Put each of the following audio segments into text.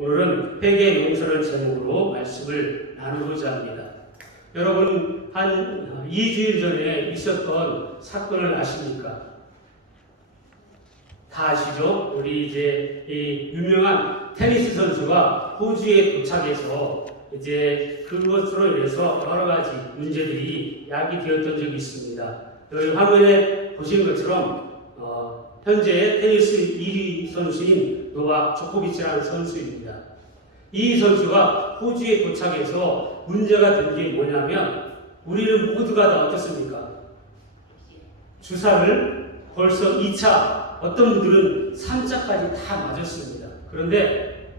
오늘은 회개 용서를 제목으로 말씀을 나누고자 합니다. 여러분, 한 2주일 전에 있었던 사건을 아십니까? 다 아시죠? 우리 이제 이 유명한 테니스 선수가 호주에 도착해서 이제 그것으로 인해서 여러 가지 문제들이 야기되었던 적이 있습니다. 여기 화면에 보시는 것처럼 현재 테니스 1위 선수인 노박 조코비치라는 선수입니다. 이 선수가 호주에 도착해서 문제가 된 게 뭐냐면 우리는 모두가 다 어떻습니까? 주사를 벌써 2차, 어떤 분들은 3차까지 다 맞았습니다. 그런데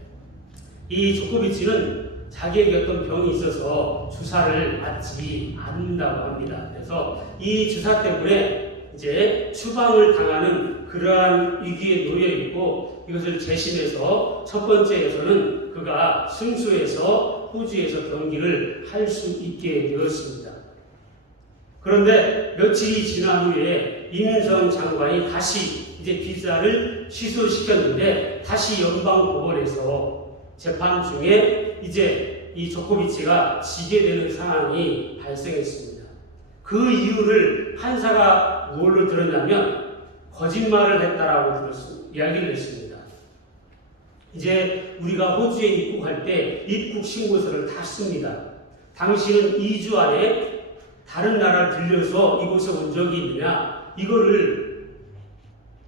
이 조코비치는 자기에게 어떤 병이 있어서 주사를 맞지 않는다고 합니다. 그래서 이 주사 때문에 이제 추방을 당하는 그러한 위기에 놓여 있고, 이것을 재심해서 첫 번째에서는 그가 승수해서 호주에서 경기를 할 수 있게 되었습니다. 그런데 며칠이 지난 후에 이민성 장관이 다시 이제 비자를 취소시켰는데 다시 연방법원에서 재판 중에 이제 이 조코비치가 지게 되는 상황이 발생했습니다. 그 이유를 판사가 무엇로 들었냐면 거짓말을 했다라고 이야기를 했습니다. 이제 우리가 호주에 입국할 때 입국 신고서를 다 씁니다. 당신은 2주 안에 다른 나라를 들려서 이곳에 온 적이 있느냐, 이거를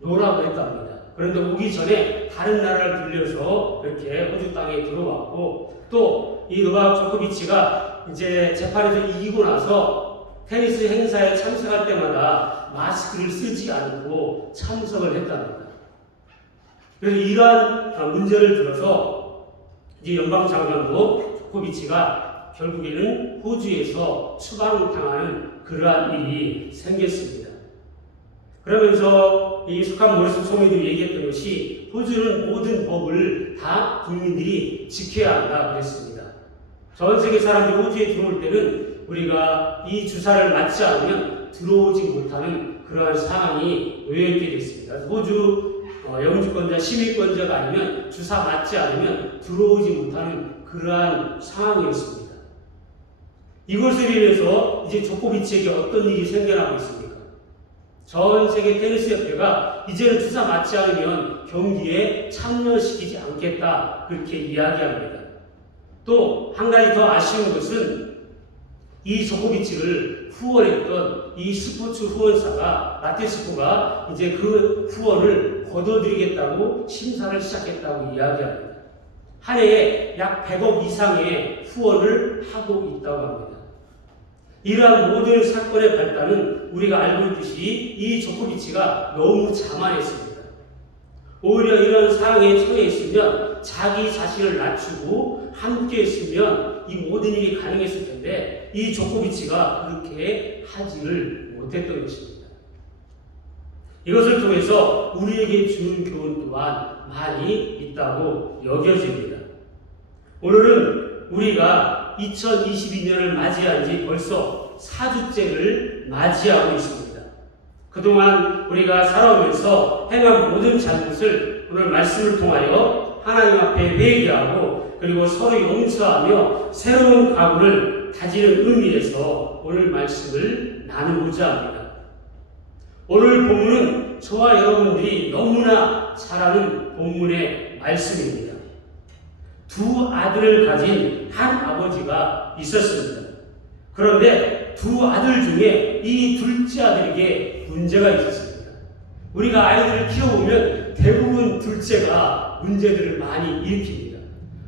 놓으라고 했답니다. 그런데 오기 전에 다른 나라를 들려서 이렇게 호주 땅에 들어왔고, 또 이 노박 조코비치가 이제 재판에서 이기고 나서 테니스 행사에 참석할 때마다 마스크를 쓰지 않고 참석을 했답니다. 그래서 이러한 문제를 들어서 이제 연방장관도 조코비치가 결국에는 호주에서 추방당하는 그러한 일이 생겼습니다. 그러면서 이 익숙한 머릿속 총리들이 얘기했던 것이 호주는 모든 법을 다 국민들이 지켜야 한다 그랬습니다. 전 세계 사람들이 호주에 들어올 때는 우리가 이 주사를 맞지 않으면 들어오지 못하는 그러한 상황이 놓여있게 됐습니다. 호주 영주권자, 시민권자가 아니면 주사 맞지 않으면 들어오지 못하는 그러한 상황이었습니다. 이것을 인해서 이제 조코비치에게 어떤 일이 생겨나고 있습니까? 전 세계 테니스 협회가 이제는 주사 맞지 않으면 경기에 참여시키지 않겠다, 그렇게 이야기합니다. 또 한 가지 더 아쉬운 것은 이 조코비치를 후원했던 이 스포츠 후원사가 라테스코가 이제 그 후원을 거둬들이겠다고 심사를 시작했다고 이야기합니다. 한 해에 약 100억 이상의 후원을 하고 있다고 합니다. 이러한 모든 사건의 발단은 우리가 알고 있듯이 이 조코비치가 너무 자만했습니다. 오히려 이런 상황에 처해 있으면 자기 자신을 낮추고 함께 했으면 이 모든 일이 가능했을 텐데 이 조코비치가 그렇게 하지를 못했던 것입니다. 이것을 통해서 우리에게 주는 교훈 또한 많이 있다고 여겨집니다. 오늘은 우리가 2022년을 맞이한 지 벌써 4주째를 맞이하고 있습니다. 그동안 우리가 살아오면서 행한 모든 잘못을 오늘 말씀을 통하여 하나님 앞에 회개하고 그리고 서로 용서하며 새로운 각오를 다지는 의미에서 오늘 말씀을 나누고자 합니다. 오늘 본문은 저와 여러분들이 너무나 잘 아는 본문의 말씀입니다. 두 아들을 가진 한 아버지가 있었습니다. 그런데 두 아들 중에 이 둘째 아들에게 문제가 있었습니다. 우리가 아이들을 키워보면 대부분 둘째가 문제들을 많이 일으킵니다.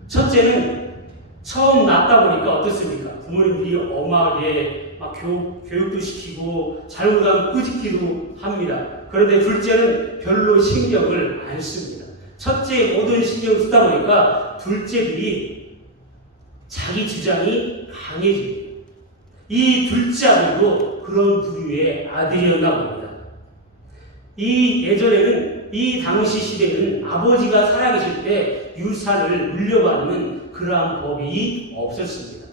첫째는 처음 낳다 보니까 어떻습니까? 부모님들이 엄하게 막 교육도 시키고 잘못하면 꾸짖기도 합니다. 그런데 둘째는 별로 신경을 안 씁니다. 첫째의 모든 신경을 쓰다 보니까 둘째들이 자기 주장이 강해집니다. 이 둘째 아들도 그런 부류의 아들이었나 봅니다. 예전에는 이 당시 시대는 아버지가 살아계실 때 유산을 물려받는 그러한 법이 없었습니다.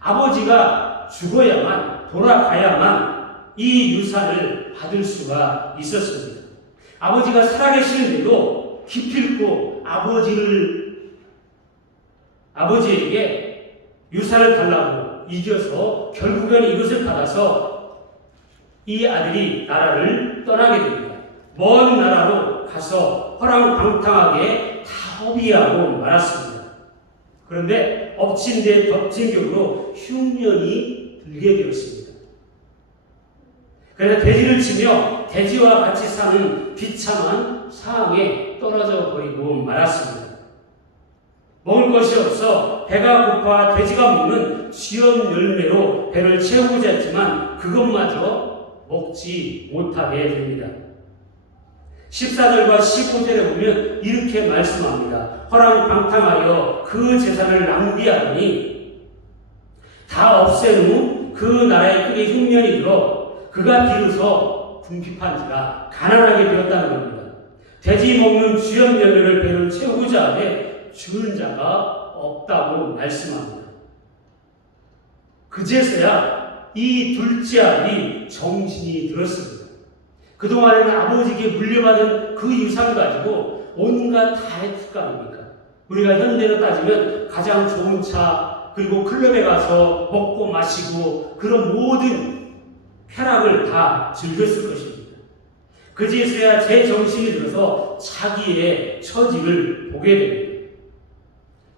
아버지가 죽어야만, 돌아가야만 이 유산을 받을 수가 있었습니다. 아버지가 살아계시는데도 기필코 아버지를 아버지에게 유산을 달라고 이겨서 결국에는 이것을 받아서 이 아들이 나라를 떠나게 됩니다. 먼 나라로 가서 허랑방탕하게 다 허비하고 말았습니다. 그런데 엎친 데 덮친 격으로 흉년이 들게 되었습니다. 그래서 돼지를 치며 돼지와 같이 사는 비참한 상황에 떨어져 버리고 말았습니다. 먹을 것이 없어 배가 고파 돼지가 먹는 쥐연 열매로 배를 채우고자 했지만 그것마저 먹지 못하게 됩니다. 14절과 15절에 보면 이렇게 말씀합니다. 허랑방탕하여 그 재산을 낭비하더니 다 없앤 후 그 나라에 크게 흉년이 들어 그가 비로소 궁핍한지라 가난하게 되었다는 겁니다. 돼지 먹는 쥐연 열매를 배를 채우고자 하되 주는 자가 없다고 말씀합니다. 그제서야 이 둘째 아들이 정신이 들었습니다. 그동안에는 아버지에게 물려받은 그 유산 가지고 온갖 다 했을 거 아닙니까? 우리가 현대로 따지면 가장 좋은 차, 그리고 클럽에 가서 먹고 마시고 그런 모든 쾌락을 다 즐겼을 것입니다. 그제서야 제 정신이 들어서 자기의 처지를 보게 됩니다.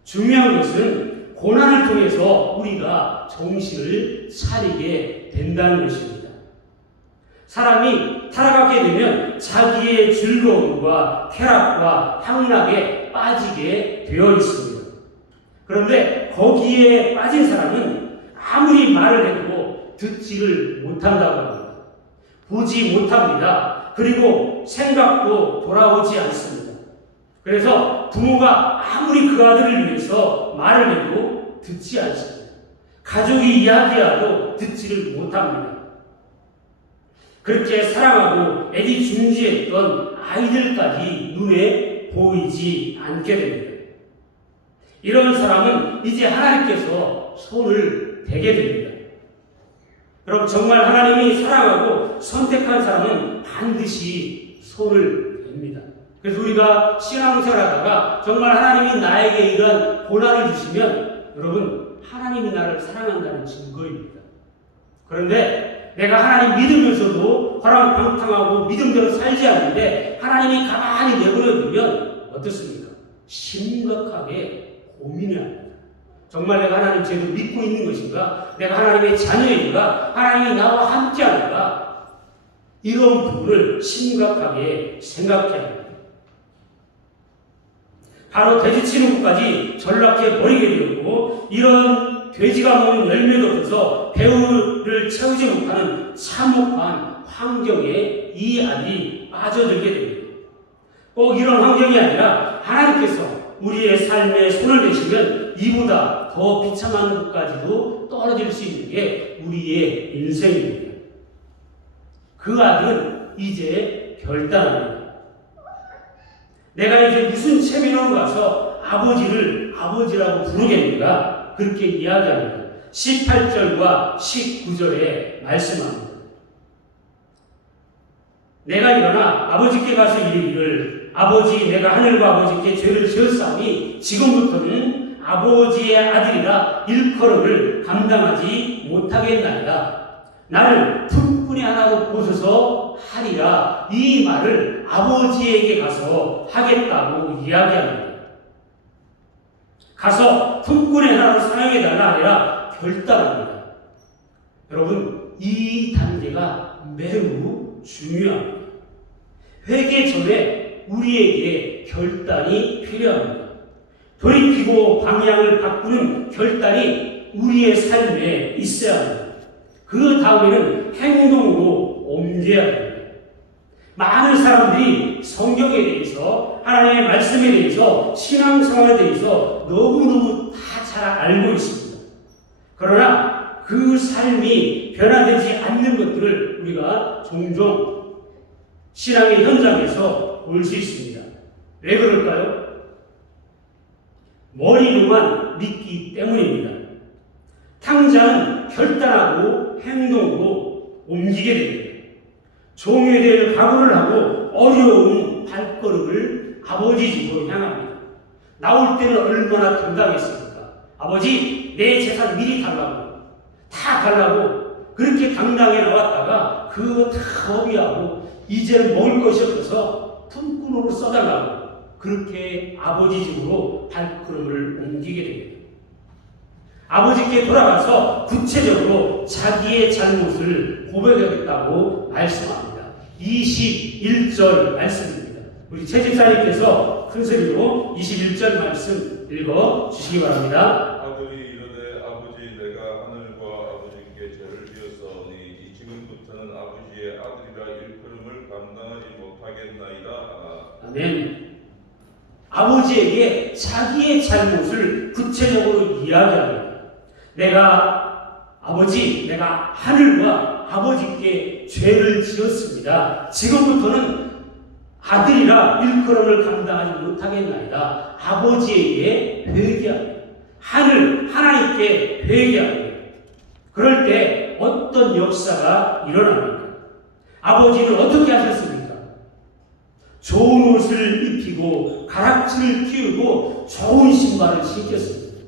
중요한 것은 고난을 통해서 우리가 정신을 차리게 된다는 것입니다. 사람이 살아가게 되면 자기의 즐거움과 쾌락과 향락에 빠지게 되어 있습니다. 그런데 거기에 빠진 사람은 아무리 말을 해도 듣지를 못한다고 합니다. 보지 못합니다. 그리고 생각도 돌아오지 않습니다. 그래서 부모가 아무리 그 아들을 위해서 말을 해도 듣지 않습니다. 가족이 이야기하도 듣지를 못합니다. 그렇게 사랑하고 애지중지했던 아이들까지 눈에 보이지 않게 됩니다. 이런 사람은 이제 하나님께서 손을 대게 됩니다. 여러분, 정말 하나님이 사랑하고 선택한 사람은 반드시 손을 댑니다. 그래서 우리가 신앙생활하다가 정말 하나님이 나에게 이런 고난을 주시면 여러분, 하나님이 나를 사랑한다는 증거입니다. 그런데 내가 하나님 믿으면서도 허랑방탕하고 믿음대로 살지 않는데 하나님이 가만히 내버려두면 어떻습니까? 심각하게 고민해야 합니다. 정말 내가 하나님 제대로 믿고 있는 것인가? 내가 하나님의 자녀인가? 하나님이 나와 함께하는가? 이런 부분을 심각하게 생각해야 합니다. 바로 돼지치는 것까지 전락해 버리게 되었고 이런 돼지가 먹는 열매도 없어서 배우를 채우지 못하는 참혹한 환경에 이 아들이 빠져들게 됩니다. 꼭 이런 환경이 아니라 하나님께서 우리의 삶에 손을 대시면 이보다 더 비참한 것까지도 떨어질 수 있는 게 우리의 인생입니다. 그 아들은 이제 결단합니다. 내가 이제 무슨 체면으로 가서 아버지를 아버지라고 부르겠는가? 그렇게 이야기합니다. 18절과 19절에 말씀합니다. 내가 일어나 아버지께 가서 이르기를 아버지 내가 하늘과 아버지께 죄를 지었사오니 지금부터는 아버지의 아들이라 일컬음을 감당하지 못하겠나이다. 나를 품꾼의 하나로 보소서 하리라. 이 말을 아버지에게 가서 하겠다고 이야기합니다. 가서 품꾼의 하나로 사용해달라 아니라 결단합니다. 여러분, 이 단계가 매우 중요합니다. 회개 전에 우리에게 결단이 필요합니다. 돌이키고 방향을 바꾸는 결단이 우리의 삶에 있어야 합니다. 그 다음에는 행동으로 옮겨야 합니다. 많은 사람들이 성경에 대해서 하나님의 말씀에 대해서 신앙생활에 대해서 너무너무 다 잘 알고 있습니다. 그러나 그 삶이 변화되지 않는 것들을 우리가 종종 신앙의 현장에서 볼 수 있습니다. 왜 그럴까요? 머리로만 믿기 때문입니다. 탕자는 결단하고 행동으로 옮기게 됩니다. 종에 대해 각오를 하고 어려운 발걸음을 아버지 집으로 향합니다. 나올 때는 얼마나 당당했습니까? 아버지 내 재산 미리 달라고, 다 달라고 그렇게 당당히 나왔다가 그거 다 허비하고 이제는 먹을 것이 없어서 품꾼으로 써달라고 그렇게 아버지 집으로 발걸음을 옮기게 됩니다. 아버지께 돌아가서 구체적으로 자기의 잘못을 고백하겠다고 말씀합니다. 21절 말씀입니다. 우리 최 집사님께서 큰 소리로 21절 말씀 읽어 주시기 바랍니다. 아들이 이르되 아버지 내가 하늘과 아버지께 죄를 지었사오니 지금부터는 아버지의 아들이라 일컬음을 감당하지 못하겠나이다. 아멘. 아버지에게 자기의 잘못을 구체적으로 이야기합니다. 내가 하늘과 아버지께 죄를 지었습니다. 지금부터는 아들이라 일컬음을 감당하지 못하겠나이다. 아버지에게 회개합니다. 하나님께 회개합니다. 그럴 때 어떤 역사가 일어납니까? 아버지는 어떻게 하셨습니까? 좋은 옷을 입히고 가락지를 끼우고 좋은 신발을 신겼습니다.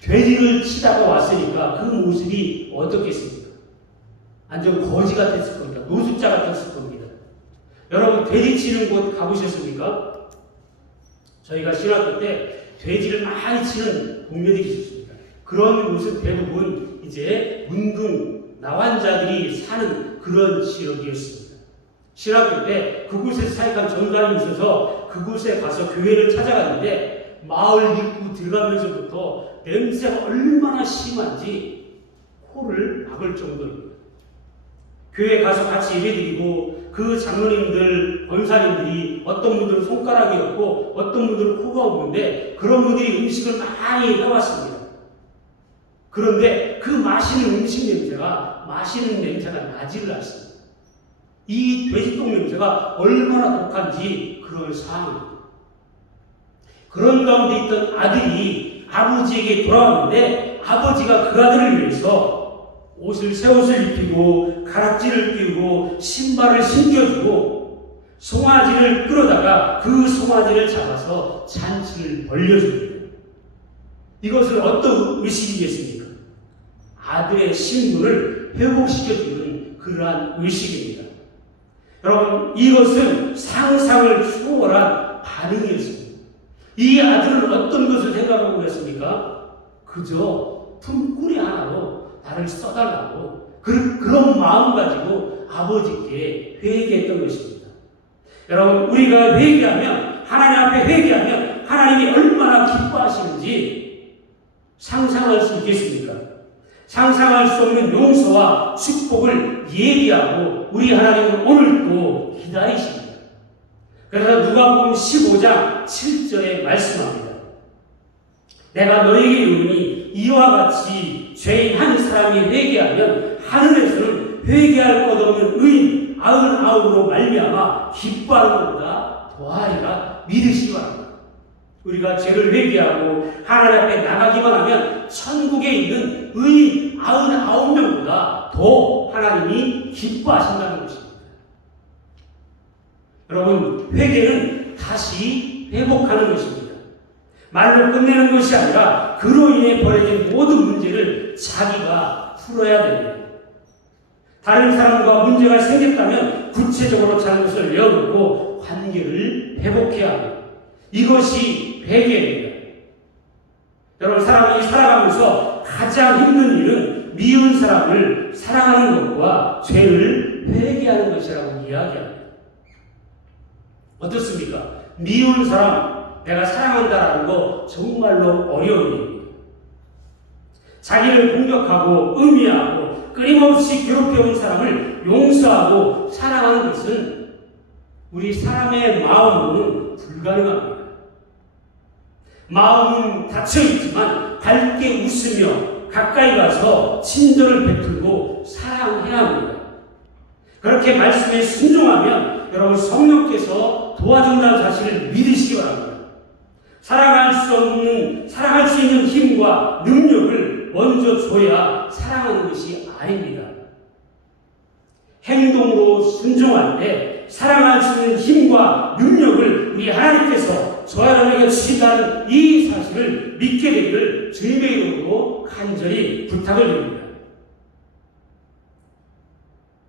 돼지를 치다가 왔으니까 그 모습이 어떻겠습니까? 완전 거지 같았을 겁니다. 노숙자 같았을 겁니다. 여러분 돼지 치는 곳 가보셨습니까? 저희가 신학교 때 돼지를 많이 치는 동료들이 있었습니다. 그런 곳은 대부분 이제 문둥 나환자들이 사는 그런 지역이었습니다. 신학교 때 그곳에서 사역한 전도사님이 있어서 그곳에 가서 교회를 찾아갔는데 마을 입구 들어가면서부터 냄새가 얼마나 심한지 코를 막을 정도입니다. 교회 가서 같이 예배드리고 그 장로님들, 권사님들이 어떤 분들은 손가락이 없고 어떤 분들은 코가 없는데 그런 분들이 음식을 많이 해왔습니다. 그런데 그 맛있는 냄새가 나지를 않습니다. 이 돼지똥 냄새가 얼마나 독한지 그런 상황입니다. 그런 가운데 있던 아들이 아버지에게 돌아왔는데 아버지가 그 아들을 위해서 새 옷을 입히고 가락지를 끼우고 신발을 신겨주고 송아지를 끌어다가 그 송아지를 잡아서 잔치를 벌려줍니다. 이것은 어떤 의식이겠습니까? 아들의 신분을 회복시켜주는 그러한 의식입니다. 여러분 이것은 상상을 초월한 반응이었습니다. 이 아들은 어떤 것을 생각하고 있습니까? 그저 품꾼이 하나로 나를 써달라고 그런 마음 가지고 아버지께 회개했던 것입니다. 여러분 우리가 회개하면 하나님 앞에 회개하면 하나님이 얼마나 기뻐하시는지 상상할 수 있겠습니까? 상상할 수 없는 용서와 축복을 예비하고 우리 하나님은 오늘도 기다리십니다. 그래서 누가복음 15장 7절에 말씀합니다. 내가 너에게 이르노니 이와 같이 죄인 한 사람이 회개하면 하늘에서는 회개할 것 없는 의인 99으로 말미암아 기뻐하는 것보다 더하리라 믿으시기 바랍니다. 우리가 죄를 회개하고 하나님 앞에 나가기만 하면 천국에 있는 의인 99명보다 더 하나님이 기뻐하신다는 것입니다. 여러분 회개는 다시 회복하는 것입니다. 말로 끝내는 것이 아니라 그로 인해 벌어진 모든 문제를 자기가 풀어야 됩니다. 다른 사람과 문제가 생겼다면 구체적으로 잘못을 내어놓고 관계를 회복해야 합니다. 이것이 회개입니다. 여러분 사람이 살아가면서 가장 힘든 일은 미운 사람을 사랑하는 것과 죄를 회개하는 것이라고 이야기합니다. 어떻습니까? 미운 사람 내가 사랑한다라는 거 정말로 어려운 일입니다. 자기를 공격하고 음해하고 끊임없이 괴롭혀온 사람을 용서하고 사랑하는 것은 우리 사람의 마음으로는 불가능합니다. 마음은 닫혀있지만 밝게 웃으며 가까이 가서 친절을 베풀고 사랑해야 합니다. 그렇게 말씀에 순종하면 여러분 성령께서 도와준다는 사실을 믿으시기 바랍니다. 사랑할 수 있는 힘과 능력을 먼저 줘야 사랑하는 것이 아닙니다. 행동으로 순종할 때 사랑할 수 있는 힘과 능력을 우리 하나님께서 저와 여러분에게 주신다는 이 사실을 믿게 되기를 주님의 이름으로 간절히 부탁을 드립니다.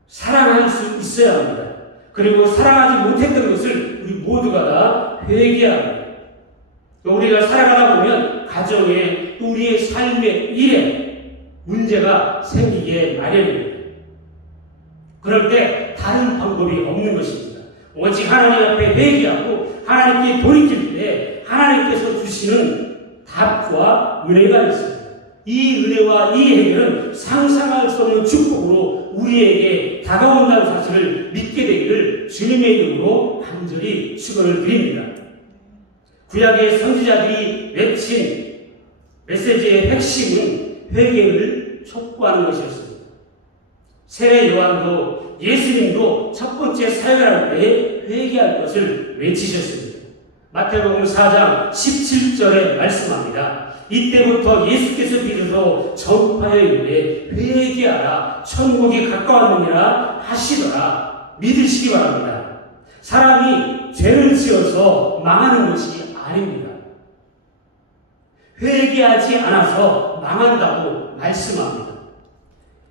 사랑할 수 있어야 합니다. 그리고 사랑하지 못했던 것을 우리 모두가 다 회개해야 합니다. 우리가 살아가다 보면 가정에 또 우리의 삶의 일에 문제가 생기게 마련입니다. 그럴 때 다른 방법이 없는 것입니다. 오직 하나님 앞에 회개하고 하나님께 돌이킬 때 하나님께서 주시는 답과 은혜가 있습니다. 이 은혜와 이 해결은 상상할 수 없는 축복으로 우리에게 다가온다는 사실을 믿게 되기를 주님의 이름으로 간절히 축원을 드립니다. 구약의 선지자들이 외친 메시지의 핵심은 회개를 촉구하는 것이었습니다. 세례 요한도 예수님도 첫 번째 사역을 할 때 회개할 것을 외치셨습니다. 마태복음 4장 17절에 말씀합니다. 이때부터 예수께서 비로소 전파하여 이르되 회개하라 천국이 가까웠느니라 하시더라. 믿으시기 바랍니다. 사람이 죄를 지어서 망하는 것이 아닙니다. 회개하지 않아서 망한다고 말씀합니다.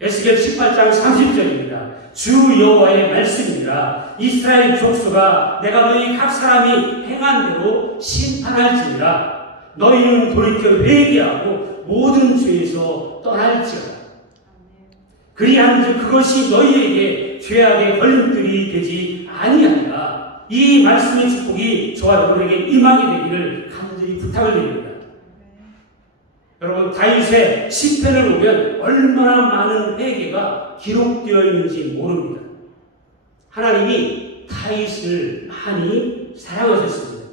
에스겔 18장 30절입니다. 주 여호와의 말씀이니라. 이스라엘 족속아 내가 너희 각 사람이 행한 대로 심판할지니라. 너희는 돌이켜 회개하고 모든 죄에서 떠날지어다. 그리한즉 그것이 너희에게 죄악의 걸림돌이 되지 아니하리라. 이 말씀의 축복이 저와 여러분에게 임하게 되기를 간절히 부탁을 드립니다. 여러분 다윗의 시편을 보면 얼마나 많은 회개가 기록되어 있는지 모릅니다. 하나님이 다윗을 많이 사랑하셨습니다.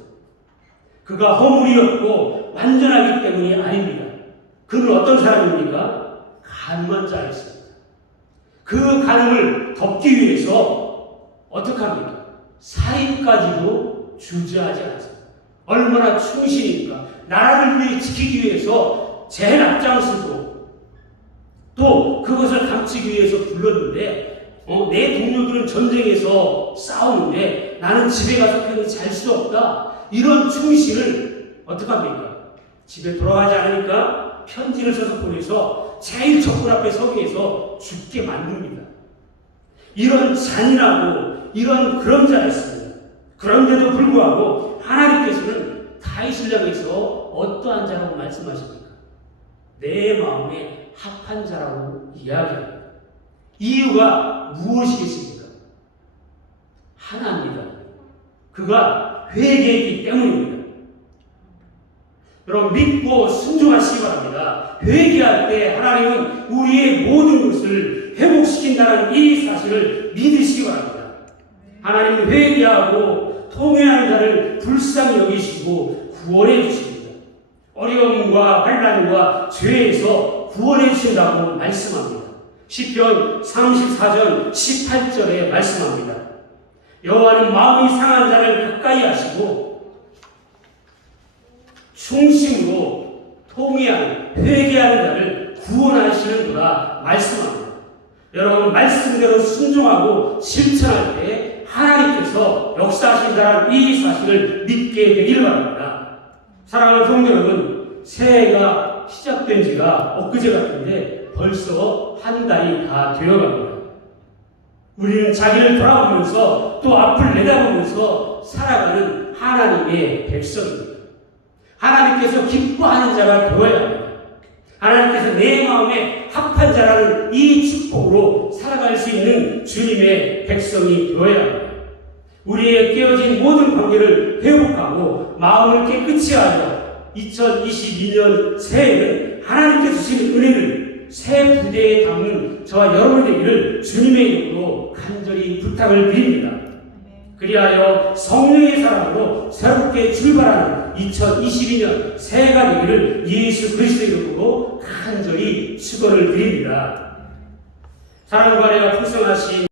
그가 허물이 없고 완전하기 때문이 아닙니다. 그는 어떤 사람입니까? 간만 자였습니다. 그 간음을 덮기 위해서 어떻게 합니까? 살인까지도 주저하지 않았습니다. 얼마나 충신입니까? 나라를 위해 지키기 위해서 제일 앞장서고 또 그것을 감추기 위해서 불렀는데 내 동료들은 전쟁에서 싸우는데 나는 집에 가서 편히 잘 수 없다. 이런 충신을 어떻게 합니까? 집에 돌아가지 않으니까 편지를 써서 보내서 제일 적군 앞에 서기 위해서 죽게 만듭니다. 이런 잔인하고 이런 그런 자였습니다. 그런데도 불구하고 하나님께서는 다윗을 향해서 어떠한 자라고 말씀하십니까? 내 마음에 합한 자라고 이야기합니다. 이유가 무엇이겠습니까? 하나입니다. 그가 회개했기 때문입니다. 여러분 믿고 순종하시기 바랍니다. 회개할 때 하나님은 우리의 모든 것을 회복시킨다는 이 사실을 믿으시기 바랍니다. 하나님은 회개하고 통회하는 자를 불쌍히 여기시고 구원해 주십니다. 어려움과 환난과 죄에서 구원해 주신다고 말씀합니다. 시편 34전 18절에 말씀합니다. 여호와는 마음이 상한 자를 가까이 하시고 충심으로 통회하는 회개하는 자를 구원하시는구나 말씀합니다. 여러분 말씀대로 순종하고 실천할 때 하나님께서 역사하신다는 이 사실을 믿게 되기를 바랍니다. 사랑하는 성도 여러분, 새해가 시작된 지가 엊그제 같은데 벌써 한 달이 다 되어갑니다. 우리는 자기를 돌아보면서 또 앞을 내다보면서 살아가는 하나님의 백성입니다. 하나님께서 기뻐하는 자가 되어야 합니다. 하나님께서 내 마음에 합한 자라는 이 축복으로 살아갈 수 있는 주님의 백성이 되어야 합니다. 우리의 깨어진 모든 관계를 회복하고 마음을 깨끗이 하여 2022년 새해에는 하나님께 주신 은혜를 새 부대에 담는 저와 여러분 되기를 주님의 이름으로 간절히 부탁을 드립니다. 그리하여 성령의 사랑으로 새롭게 출발하는 2022년 새해가 되기를 예수 그리스도의 이름으로 간절히 축원을 드립니다. 사랑과 은혜가 풍성하신